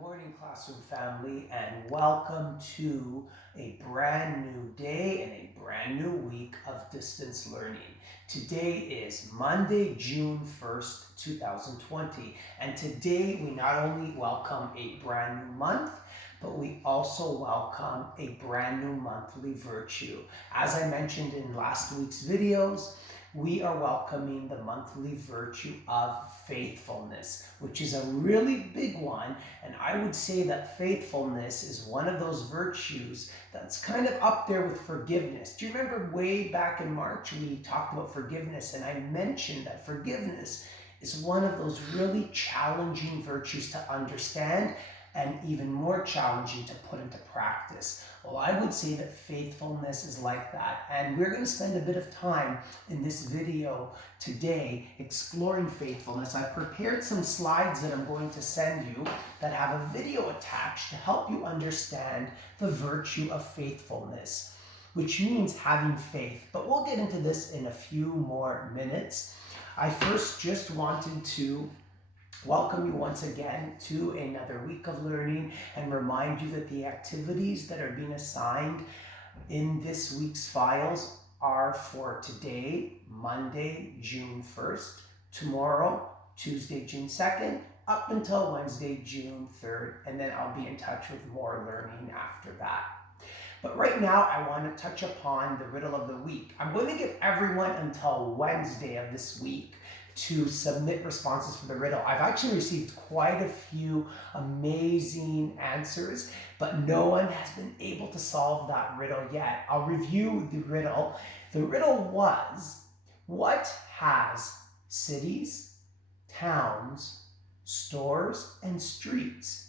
morning, classroom family, and welcome to a brand new day and a brand new week of distance learning. Today is Monday, June 1st, 2020, and today we not only welcome a brand new month, but we also welcome a brand new monthly virtue. As I mentioned in last week's videos, we are welcoming the monthly virtue of faithfulness, which is a really big one. And I would say that faithfulness is one of those virtues that's kind of up there with forgiveness. Do you remember way back in March we talked about forgiveness, and I mentioned that forgiveness is one of those really challenging virtues to understand and even more challenging to put into practice. Well, I would say that faithfulness is like that. And we're going to spend a bit of time in this video today exploring faithfulness. I've prepared some slides that I'm going to send you that have a video attached to help you understand the virtue of faithfulness, which means having faith. But we'll get into this in a few more minutes. I first just wanted to welcome you once again to another week of learning and remind you that the activities that are being assigned in this week's files are for today, Monday, June 1st, tomorrow, Tuesday, June 2nd, up until Wednesday, June 3rd, and then I'll be in touch with more learning after that. But right now, I want to touch upon the riddle of the week. I'm going to give everyone until Wednesday of this week to submit responses for the riddle. I've actually received quite a few amazing answers, but no one has been able to solve that riddle yet. I'll review the riddle. The riddle was, what has cities, towns, stores, and streets,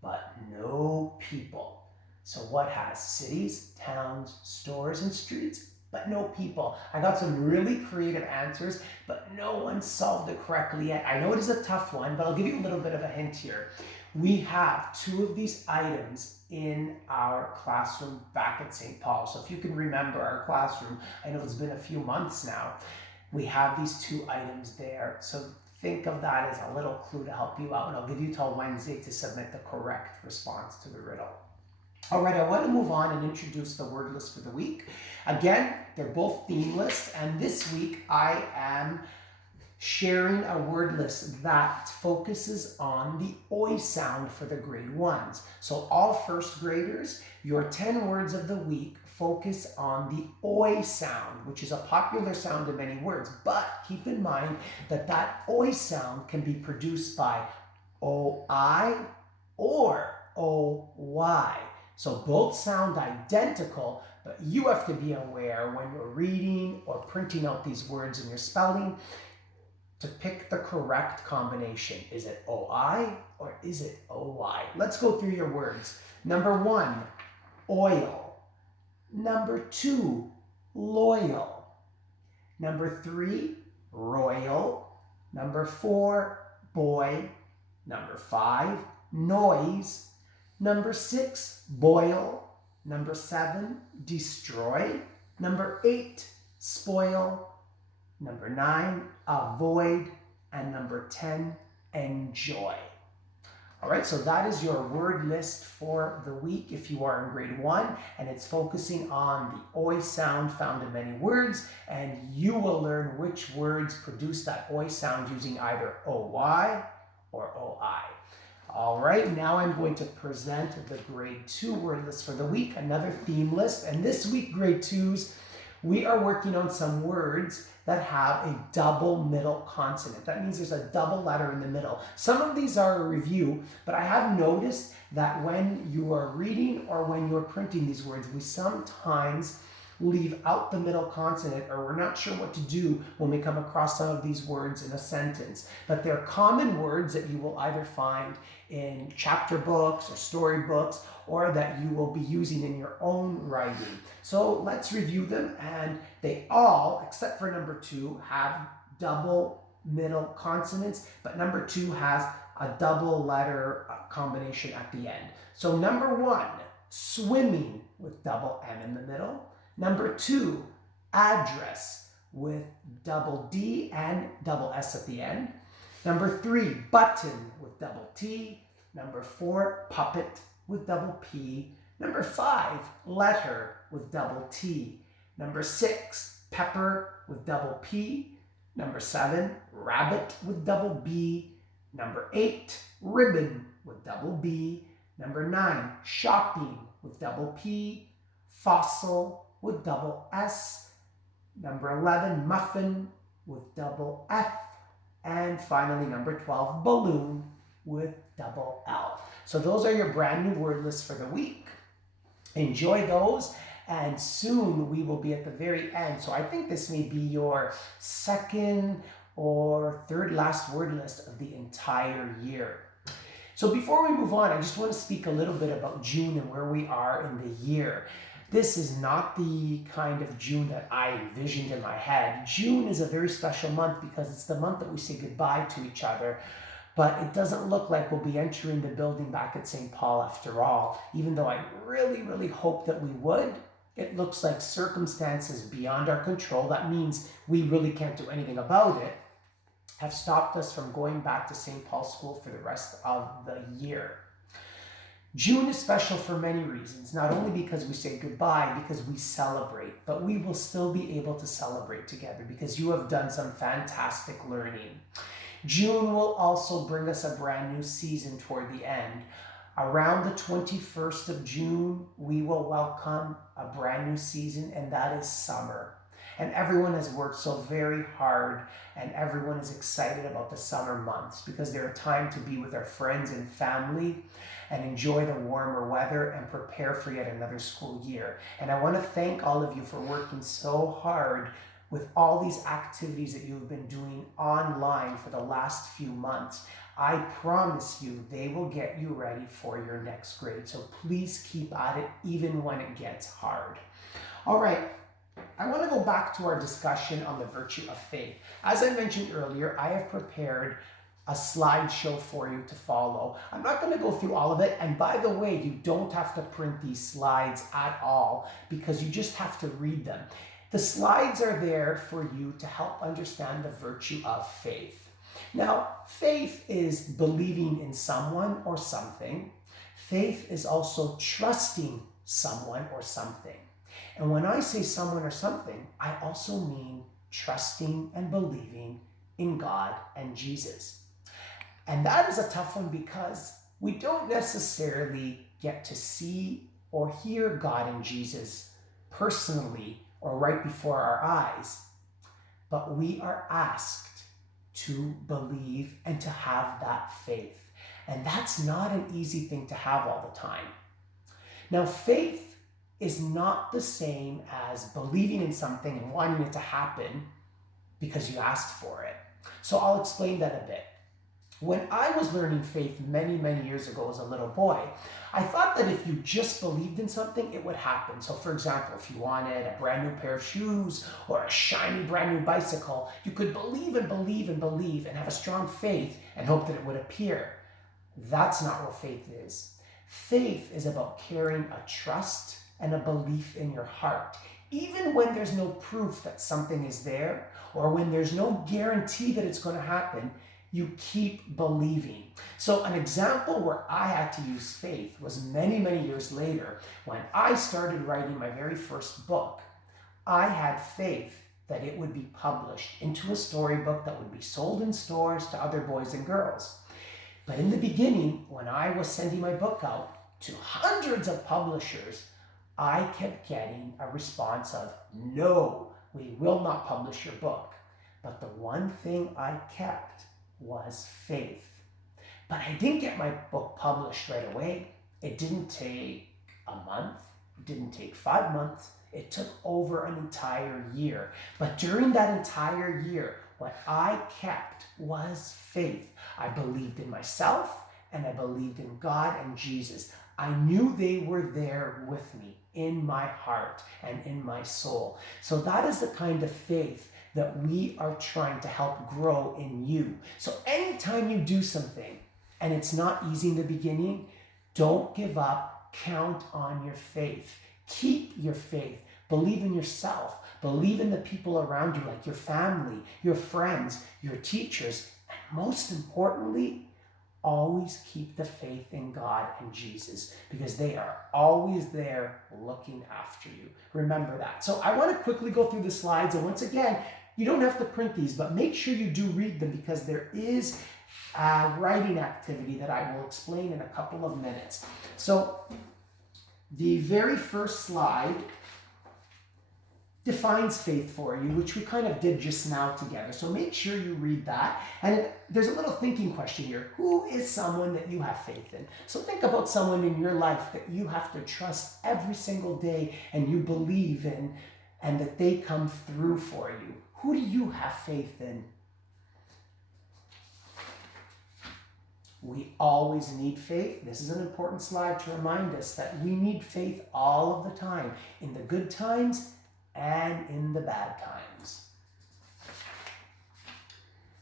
but no people? So what has cities, towns, stores, and streets, but no people? I got some really creative answers, but no one solved it correctly yet. I know it is a tough one, but I'll give you a little bit of a hint here. We have two of these items in our classroom back at St. Paul. So if you can remember our classroom, I know it's been a few months now, we have these two items there. So think of that as a little clue to help you out, and I'll give you till Wednesday to submit the correct response to the riddle. All right, I want to move on and introduce the word list for the week. Again, they're both theme lists, and this week I am sharing a word list that focuses on the oi sound for the grade ones. So all first graders, your 10 words of the week focus on the oi sound, which is a popular sound in many words, but keep in mind that that oi sound can be produced by oi or oy. So both sound identical, but you have to be aware when you're reading or printing out these words in your spelling to pick the correct combination. Is it OI or is it OY? Let's go through your words. Number 1, oil. Number 2, loyal. Number 3, royal. Number 4, boy. Number 5, noise. Number 6, boil. Number 7, destroy. Number 8, spoil. Number 9, avoid. And number 10, enjoy. All right, so that is your word list for the week if you are in grade 1, and it's focusing on the oi sound found in many words, and you will learn which words produce that oi sound using either OY or OI. All right, now I'm going to present the grade 2 word list for the week, another theme list. And this week, grade 2s, we are working on some words that have a double middle consonant. That means there's a double letter in the middle. Some of these are a review, but I have noticed that when you are reading or when you're printing these words, we sometimes leave out the middle consonant, or we're not sure what to do when we come across some of these words in a sentence. But they're common words that you will either find in chapter books or storybooks, or that you will be using in your own writing. So let's review them, and they all, except for number 2, have double middle consonants, but number 2 has a double letter combination at the end. So number 1, swimming with double M in the middle. Number 2, address with double D and double S at the end. Number 3, button with double T. Number 4, puppet with double P. Number 5, letter with double T. Number 6, pepper with double P. Number 7, rabbit with double B. Number 8, ribbon with double B. Number 9, shopping with double P. Fossil with double S. Number 11, muffin with double F. And finally, number 12, balloon with double L. So those are your brand new word lists for the week. Enjoy those. And soon we will be at the very end. So I think this may be your second or third last word list of the entire year. So before we move on, I just want to speak a little bit about June and where we are in the year. This is not the kind of June that I envisioned in my head. June is a very special month because it's the month that we say goodbye to each other. But it doesn't look like we'll be entering the building back at St. Paul after all, even though I really, really hope that we would. It looks like circumstances beyond our control, that means we really can't do anything about it, have stopped us from going back to St. Paul's School for the rest of the year. June is special for many reasons, not only because we say goodbye, because we celebrate, but we will still be able to celebrate together because you have done some fantastic learning. June will also bring us a brand new season toward the end. Around the 21st of June, we will welcome a brand new season, and that is summer. And everyone has worked so very hard, and everyone is excited about the summer months because they're a time to be with our friends and family and enjoy the warmer weather and prepare for yet another school year. And I want to thank all of you for working so hard with all these activities that you've been doing online for the last few months. I promise you they will get you ready for your next grade. So please keep at it even when it gets hard. All right, I want to go back to our discussion on the virtue of faith. As I mentioned earlier, I have prepared a slideshow for you to follow. I'm not going to go through all of it. And by the way, you don't have to print these slides at all because you just have to read them. The slides are there for you to help understand the virtue of faith. Now, faith is believing in someone or something. Faith is also trusting someone or something. And when I say someone or something, I also mean trusting and believing in God and Jesus. And that is a tough one because we don't necessarily get to see or hear God and Jesus personally or right before our eyes, but we are asked to believe and to have that faith. And that's not an easy thing to have all the time. Now, faith is not the same as believing in something and wanting it to happen because you asked for it. So I'll explain that a bit. When I was learning faith many, many years ago as a little boy, I thought that if you just believed in something, it would happen. So for example, if you wanted a brand new pair of shoes or a shiny brand new bicycle, you could believe and believe and believe and have a strong faith and hope that it would appear. That's not what faith is. Faith is about carrying a trust and a belief in your heart. Even when there's no proof that something is there or when there's no guarantee that it's going to happen, you keep believing. So an example where I had to use faith was many, many years later when I started writing my very first book. I had faith that it would be published into a storybook that would be sold in stores to other boys and girls. But in the beginning, when I was sending my book out to hundreds of publishers, I kept getting a response of, no, we will not publish your book. But the one thing I kept was faith. But I didn't get my book published right away. It didn't take a month. It didn't take 5 months. It took over an entire year. But during that entire year, what I kept was faith. I believed in myself and I believed in God and Jesus. I knew they were there with me in my heart and in my soul. So that is the kind of faith that we are trying to help grow in you. So anytime you do something and it's not easy in the beginning, don't give up. Count on your faith. Keep your faith. Believe in yourself. Believe in the people around you, like your family, your friends, your teachers, and most importantly, always keep the faith in God and Jesus, because they are always there looking after you. Remember that. So I want to quickly go through the slides. And once again, you don't have to print these, but make sure you do read them, because there is a writing activity that I will explain in a couple of minutes. So the very first slide defines faith for you, which we kind of did just now together. So make sure you read that. And there's a little thinking question here. Who is someone that you have faith in? So think about someone in your life that you have to trust every single day and you believe in, and that they come through for you. Who do you have faith in? We always need faith. This is an important slide to remind us that we need faith all of the time, in the good times and in the bad times.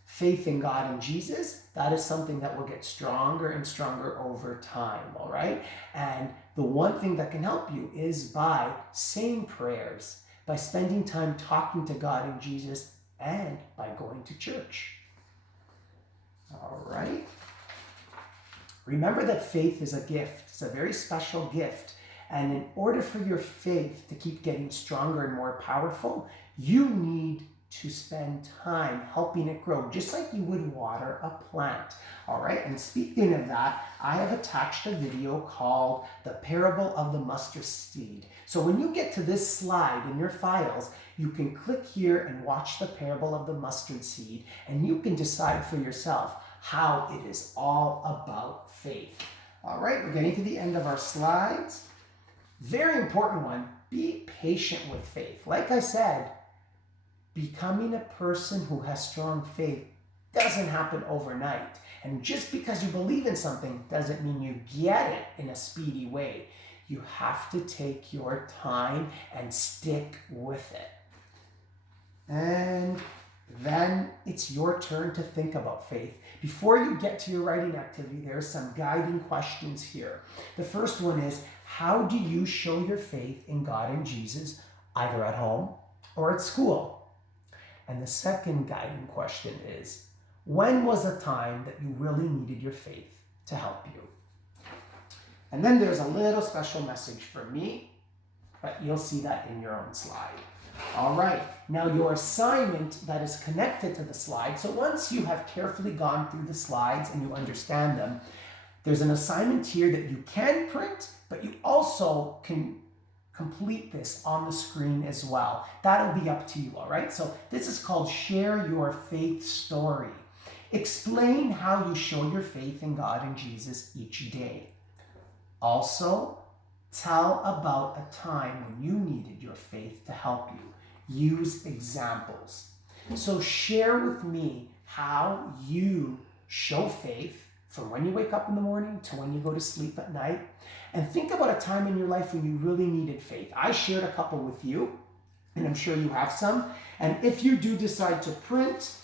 Faith in God and Jesus, that is something that will get stronger and stronger over time, all right? And the one thing that can help you is by saying prayers, by spending time talking to God and Jesus, and by going to church. All right? Remember that faith is a gift. It's a very special gift. And in order for your faith to keep getting stronger and more powerful, you need to spend time helping it grow, just like you would water a plant. All right, and speaking of that, I have attached a video called The Parable of the Mustard Seed. So when you get to this slide in your files, you can click here and watch the Parable of the Mustard Seed, and you can decide for yourself how it is all about faith. All right, we're getting to the end of our slides. Very important one, be patient with faith. Like I said, becoming a person who has strong faith doesn't happen overnight. And just because you believe in something doesn't mean you get it in a speedy way. You have to take your time and stick with it. And then it's your turn to think about faith. Before you get to your writing activity, there are some guiding questions here. The first one is, how do you show your faith in God and Jesus, either at home or at school? And the second guiding question is, when was a time that you really needed your faith to help you? And then there's a little special message for me, but you'll see that in your own slide. All right, now your assignment that is connected to the slide. So once you have carefully gone through the slides and you understand them, there's an assignment here that you can print, but you also can complete this on the screen as well. That'll be up to you, all right? So this is called Share Your Faith Story. Explain how you show your faith in God and Jesus each day. Also, tell about a time when you needed your faith to help you. Use examples. So share with me how you show faith from when you wake up in the morning to when you go to sleep at night. And think about a time in your life when you really needed faith. I shared a couple with you, and I'm sure you have some. And if you do decide to print,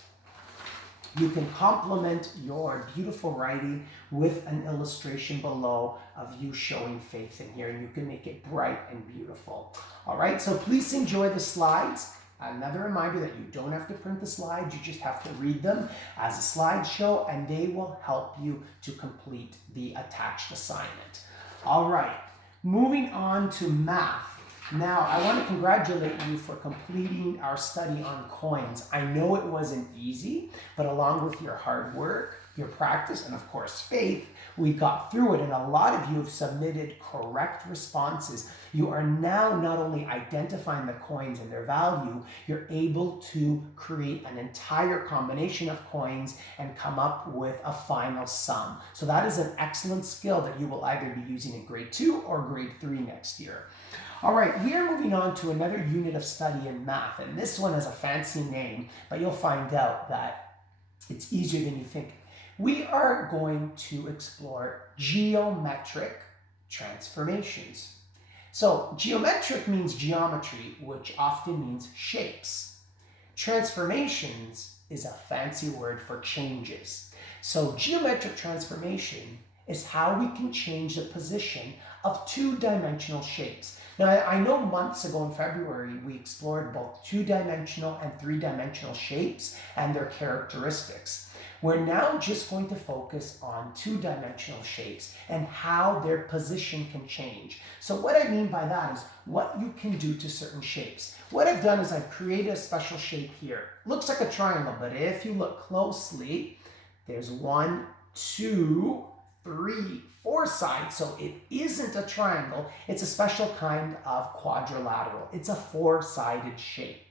you can complement your beautiful writing with an illustration below of you showing faith in here, and you can make it bright and beautiful. All right, so please enjoy the slides. Another reminder that you don't have to print the slides, you just have to read them as a slideshow, and they will help you to complete the attached assignment. All right, moving on to math. Now, I want to congratulate you for completing our study on coins. I know it wasn't easy, but along with your hard work, your practice, and of course faith, we got through it, and a lot of you have submitted correct responses. You are now not only identifying the coins and their value, you're able to create an entire combination of coins and come up with a final sum. So that is an excellent skill that you will either be using in grade 2 or grade 3 next year. All right, we are moving on to another unit of study in math, and this one has a fancy name, but you'll find out that it's easier than you think. We are going to explore geometric transformations. So geometric means geometry, which often means shapes. Transformations is a fancy word for changes. So geometric transformation is how we can change the position of two-dimensional shapes. Now, I know months ago in February, we explored both two-dimensional and three-dimensional shapes and their characteristics. We're now just going to focus on two-dimensional shapes and how their position can change. So what I mean by that is what you can do to certain shapes. What I've done is I've created a special shape here. Looks like a triangle, but if you look closely, there's 1, 2, 3, 4 sides, so it isn't a triangle. It's a special kind of quadrilateral. It's a 4-sided shape.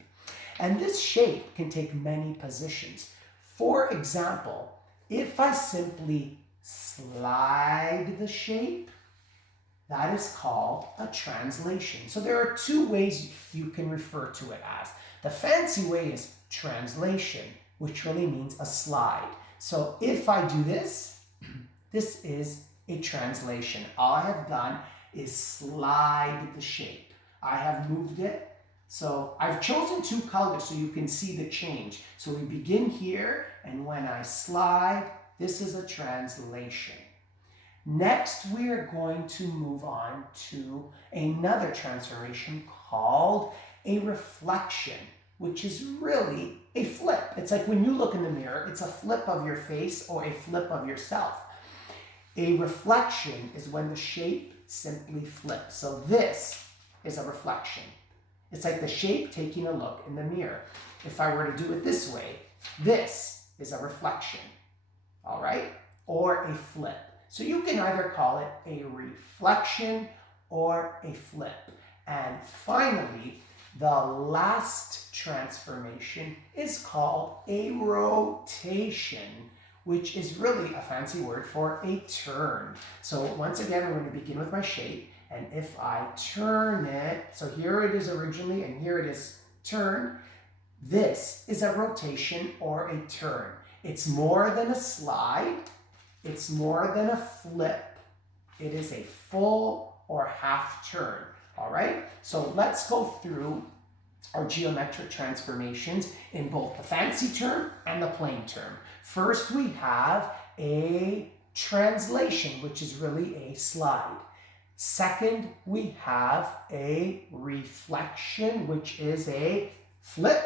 And this shape can take many positions. For example, if I simply slide the shape, that is called a translation. So there are 2 ways you can refer to it as. The fancy way is translation, which really means a slide. So if I do this, this is a translation. All I have done is slide the shape. I have moved it. So I've chosen 2 colors so you can see the change. So we begin here, and when I slide, this is a translation. Next, we are going to move on to another transformation called a reflection, which is really a flip. It's like when you look in the mirror, it's a flip of your face or a flip of yourself. A reflection is when the shape simply flips. So this is a reflection. It's like the shape taking a look in the mirror. If I were to do it this way, this is a reflection, all right? Or a flip. So you can either call it a reflection or a flip. And finally, the last transformation is called a rotation, which is really a fancy word for a turn. So once again, I'm going to begin with my shape. And if I turn it, so here it is originally, and here it is turned, this is a rotation or a turn. It's more than a slide. It's more than a flip. It is a full or half turn, all right? So let's go through our geometric transformations in both the fancy term and the plain term. First, we have a translation, which is really a slide. Second, we have a reflection, which is a flip.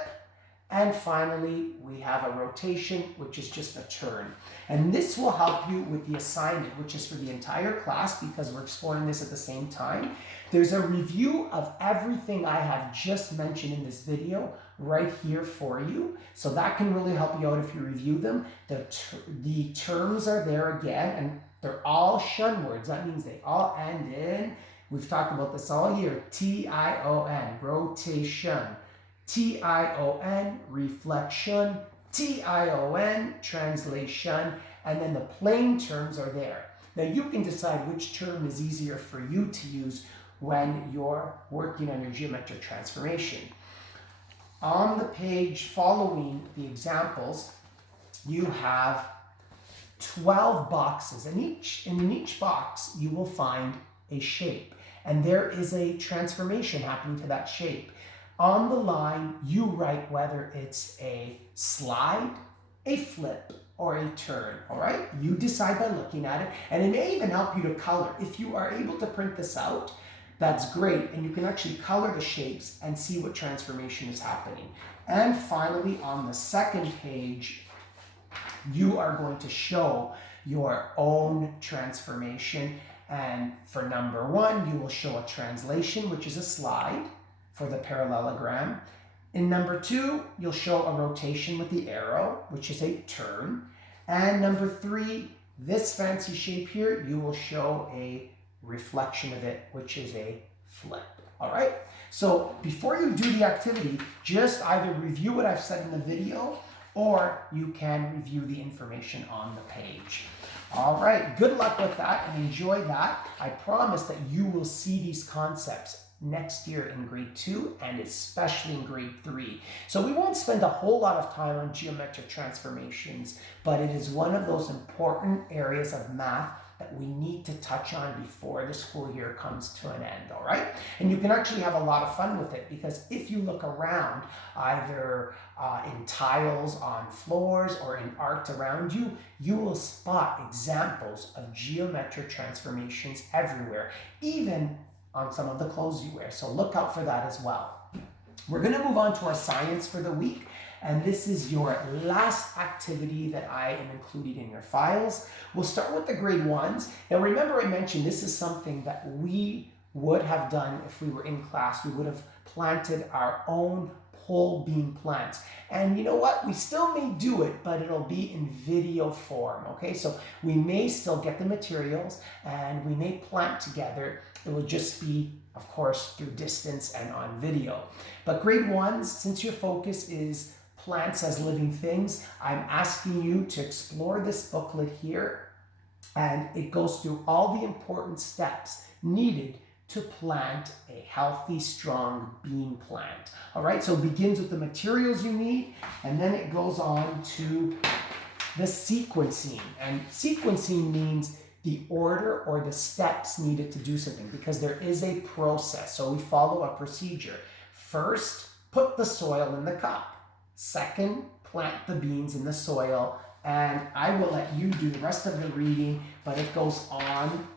And finally, we have a rotation, which is just a turn. And this will help you with the assignment, which is for the entire class because we're exploring this at the same time. There's a review of everything I have just mentioned in this video right here for you. So that can really help you out if you review them. The terms are there again, and they're all shun words. That means they all end in, we've talked about this all year, T-I-O-N, rotation. T-I-O-N, reflection, T-I-O-N, translation, and then the plain terms are there. Now you can decide which term is easier for you to use when you're working on your geometric transformation. On the page following the examples, you have 12 boxes, and in each box you will find a shape, and there is a transformation happening to that shape. On the line, you write whether it's a slide, a flip, or a turn, all right? You decide by looking at it, and it may even help you to color. If you are able to print this out, that's great, and you can actually color the shapes and see what transformation is happening. And finally, on the second page, you are going to show your own transformation, and for number 1, you will show a translation, which is a slide, for the parallelogram. In number 2, you'll show a rotation with the arrow, which is a turn. And number 3, this fancy shape here, you will show a reflection of it, which is a flip. All right? So before you do the activity, just either review what I've said in the video, or you can review the information on the page. All right, good luck with that and enjoy that. I promise that you will see these concepts next year in grade 2 and especially in grade 3. So we won't spend a whole lot of time on geometric transformations, but it is one of those important areas of math that we need to touch on before the school year comes to an end, all right? And you can actually have a lot of fun with it because if you look around, either in tiles on floors or in art around you, you will spot examples of geometric transformations everywhere, even on some of the clothes you wear. So look out for that as well. We're going to move on to our science for the week. And this is your last activity that I am including in your files. We'll start with the grade ones. Now remember I mentioned this is something that we would have done if we were in class. We would have planted our own pole bean plants. And you know what? We still may do it, but it'll be in video form, okay? So we may still get the materials and we may plant together. It will just be, of course, through distance and on video. But grade ones, since your focus is plants as living things, I'm asking you to explore this booklet here, and it goes through all the important steps needed to plant a healthy, strong bean plant. All right, so it begins with the materials you need, and then it goes on to the sequencing. And sequencing means the order or the steps needed to do something, because there is a process. So we follow a procedure. First, put the soil in the cup. Second, plant the beans in the soil. And I will let you do the rest of the reading, but it goes on.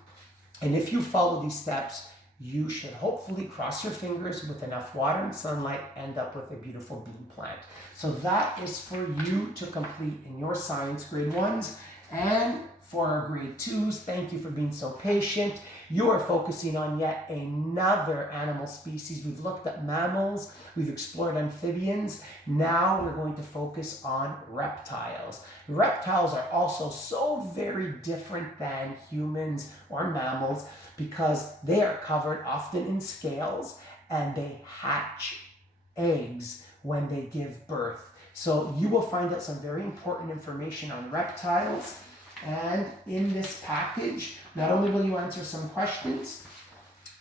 And if you follow these steps, you should hopefully cross your fingers with enough water and sunlight, end up with a beautiful bean plant. So that is for you to complete in your science grade ones. And for our grade twos, thank you for being so patient. You are focusing on yet another animal species. We've looked at mammals, we've explored amphibians. Now we're going to focus on reptiles. Reptiles are also so very different than humans or mammals because they are covered often in scales and they hatch eggs when they give birth. So you will find out some very important information on reptiles. And in this package, not only will you answer some questions,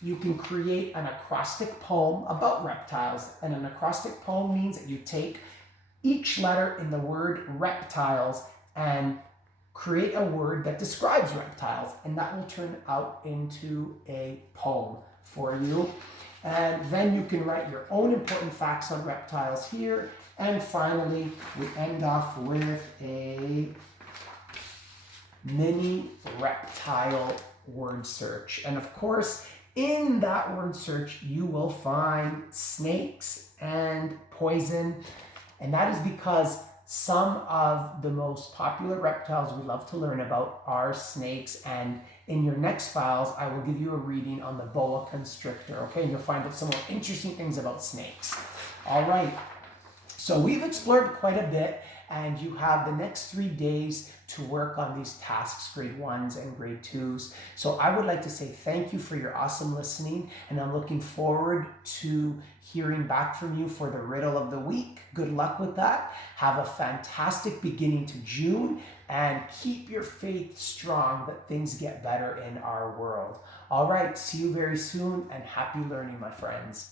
you can create an acrostic poem about reptiles. And an acrostic poem means that you take each letter in the word reptiles and create a word that describes reptiles, and that will turn out into a poem for you. And then you can write your own important facts on reptiles here. And finally, we end off with a mini reptile word search. And of course, in that word search, you will find snakes and poison. And that is because some of the most popular reptiles we love to learn about are snakes. And in your next files, I will give you a reading on the boa constrictor, okay? And you'll find out some more interesting things about snakes. All right, so we've explored quite a bit, and you have the next 3 days to work on these tasks, grade ones and grade twos. So I would like to say thank you for your awesome listening, and I'm looking forward to hearing back from you for the riddle of the week. Good luck with that. Have a fantastic beginning to June, and keep your faith strong that things get better in our world. All right, see you very soon, and happy learning, my friends.